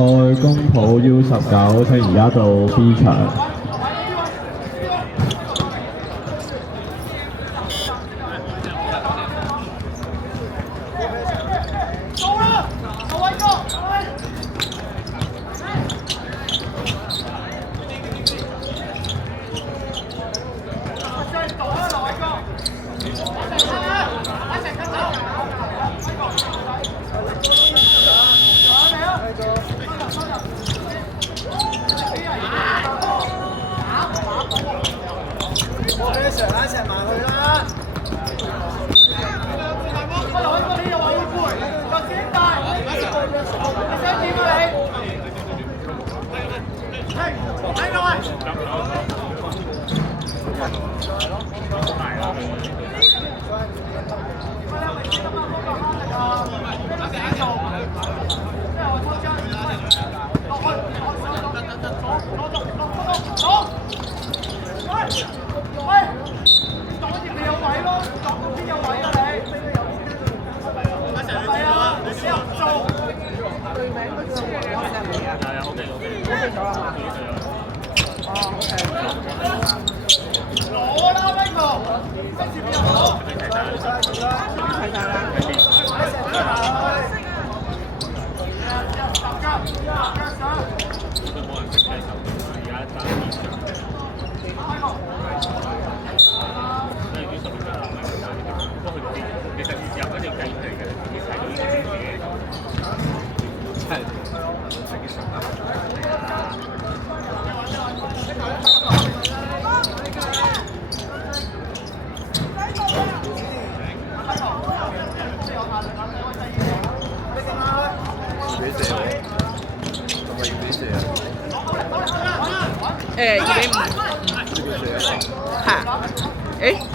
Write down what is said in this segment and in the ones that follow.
愛公浦 U19，請而家到 B 場。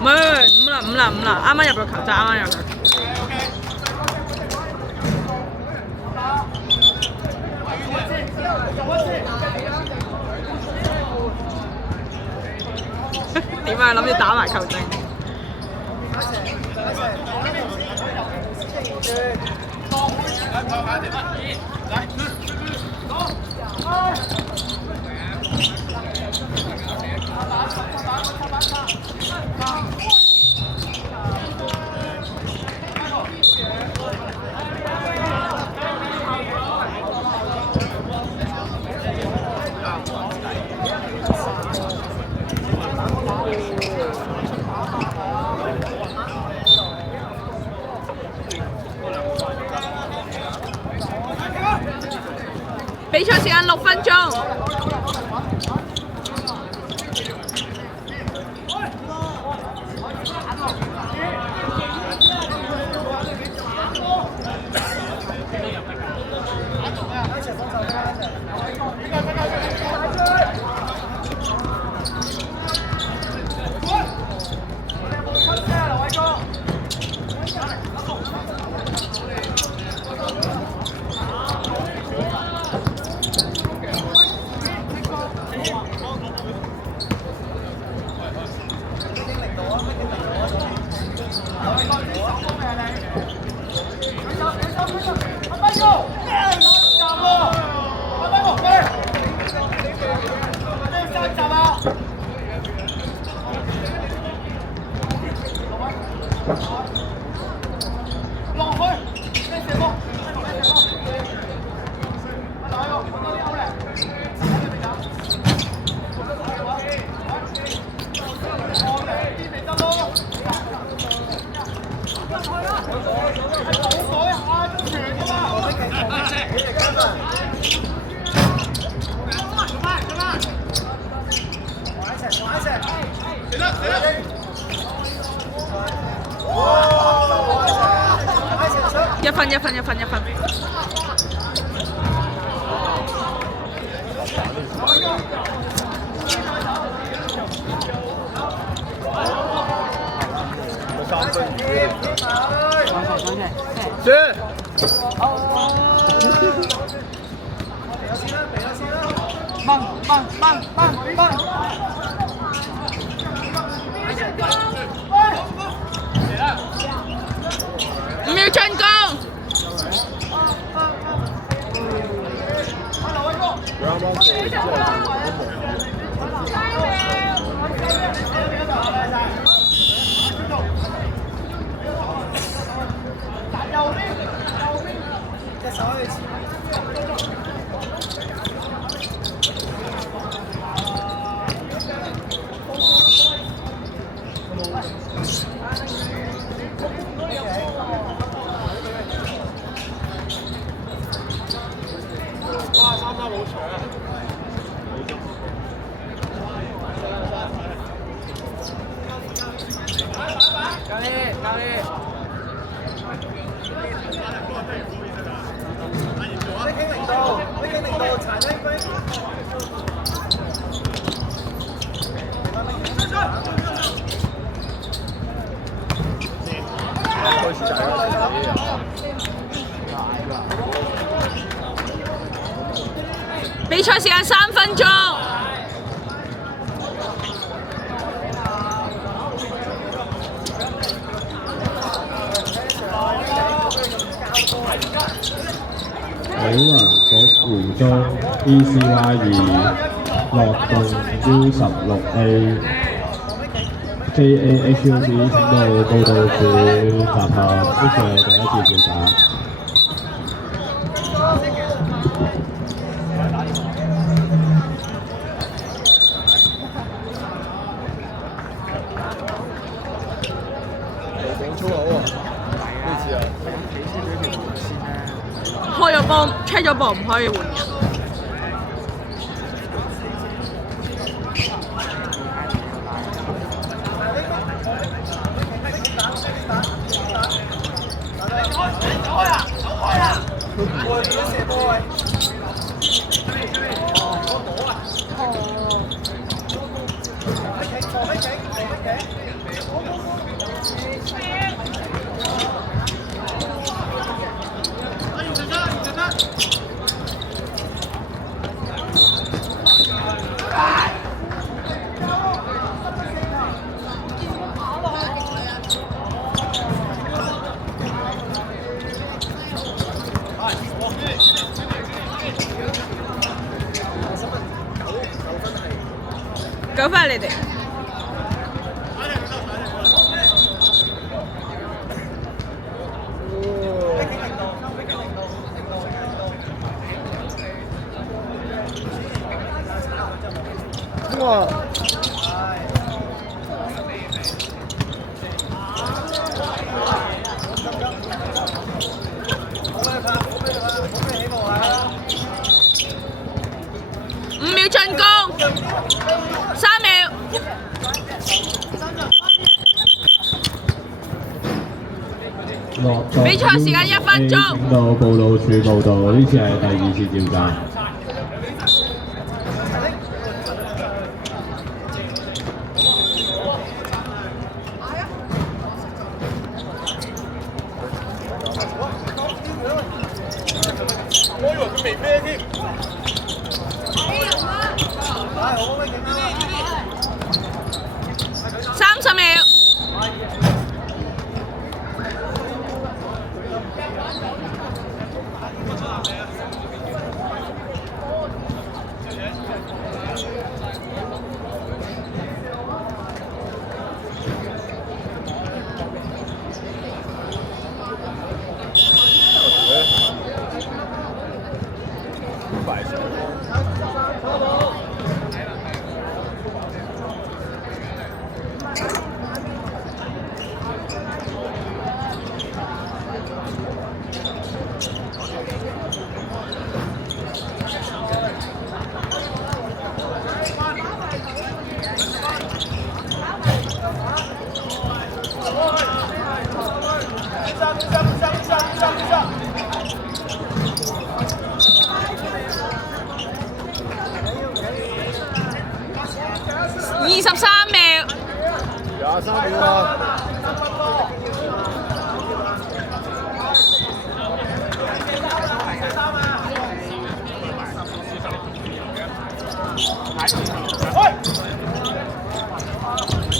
五啦，啱啱入個球，就啱啱入個球。點啊？諗住打埋球證。比賽時間6分鐘。一分。3分。是。5秒進攻。比賽時間3分鐘。海雲局湖中 ECY 2樂動 U16A JAHUC 請到報道處集合，呢個係第一次調查。開咗波 check 咗波唔可以換人。9分你哋。哇！5秒進攻，3秒。比賽時間1分鐘。請到報道處報道，呢次係第2次調查。我以為佢未咩添。30秒。23秒。23秒啊！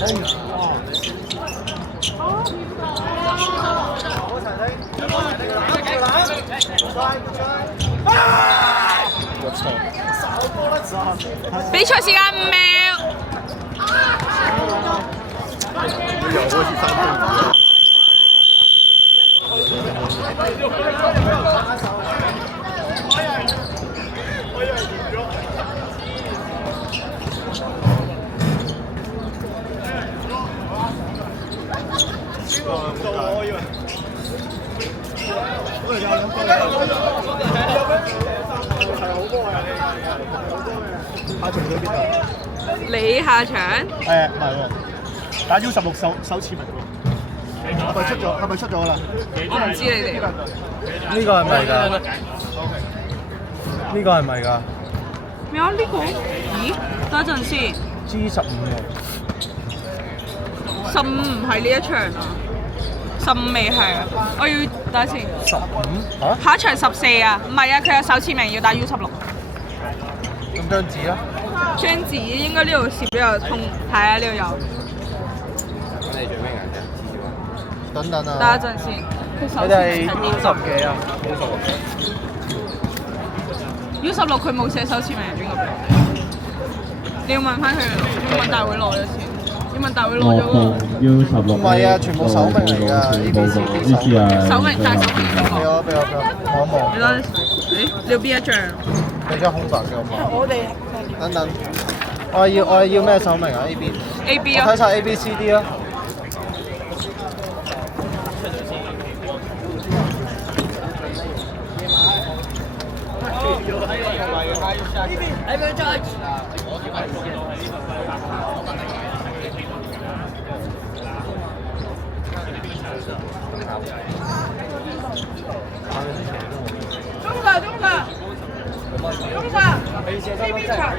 比賽時間5秒。又開始3分鐘。你下場？唔係喎，打 U16首次名喎，係咪出咗？係咪出咗啦？我唔知你哋。呢個係咪㗎？呢個係咪㗎咩啊？呢個？咦？等陣先。 ？G15喎。15唔係呢一場啊，15未係啊。我要等陣先。15嚇？下一場14啊，唔係啊，佢有首次名要打 U16。咁張紙啦。張紙應該呢度攝呢個通，係啊，呢度有。咁你做咩顏色？等等啊！等一陣先，佢首次佢哋名 U10幾啊？U16佢冇寫首次名係邊個俾？你要問翻佢，要問大會攞咗先，要問大會攞咗嗰個。U16唔係啊，全部手名嚟㗎，A B C D 手名。手名帶手名嗰個。俾我，望一望。你攞，誒，你要邊一張？俾張空白嘅我望。我哋等等，我係要咩手名啊？A B。 A B 啊。我睇晒 A B C D 啊。中場 A B 場。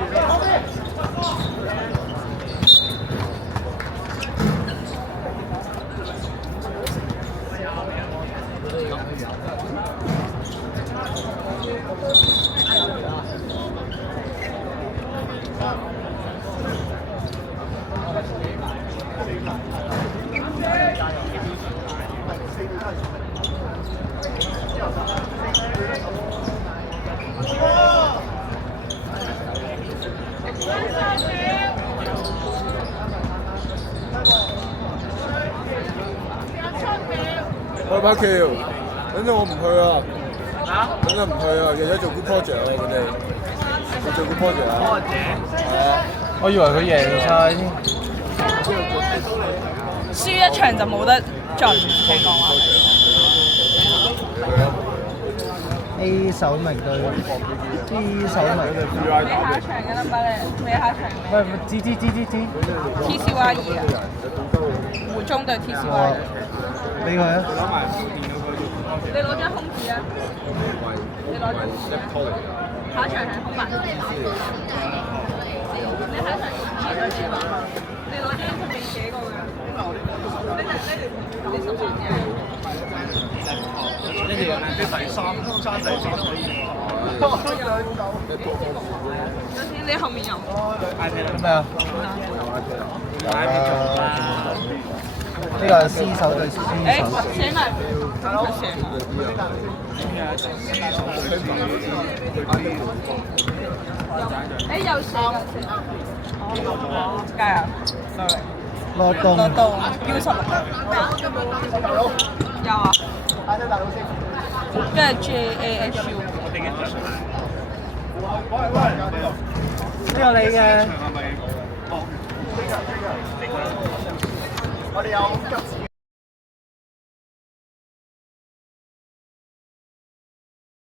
喂，把橋，等陣我唔去啊！等陣唔去啊！日日做 good project 啊！佢哋，你做 good project 啊？係啊！我以為佢贏晒添。輸一場就冇得進，聽講話。A 手名對 B 手名。你下場嘅 number 咧？你下場喂，T TCY 2啊，湖中對 TCY 2。俾佢啊！你攞張空紙啊！你攞張空紙啊！下場係空白。你下場你攞張佢未寫過嘅。你13嘅。呢條係第三可以。首先你後面有。咩啊？呢個係 C 手對 C 手。誒，寫埋，咁就寫埋。誒，有寫㗎，寫。哦，加油 ，sorry。羅棟。羅棟 U16。有啊。跟住 JASU。呢個你嘅。我哋有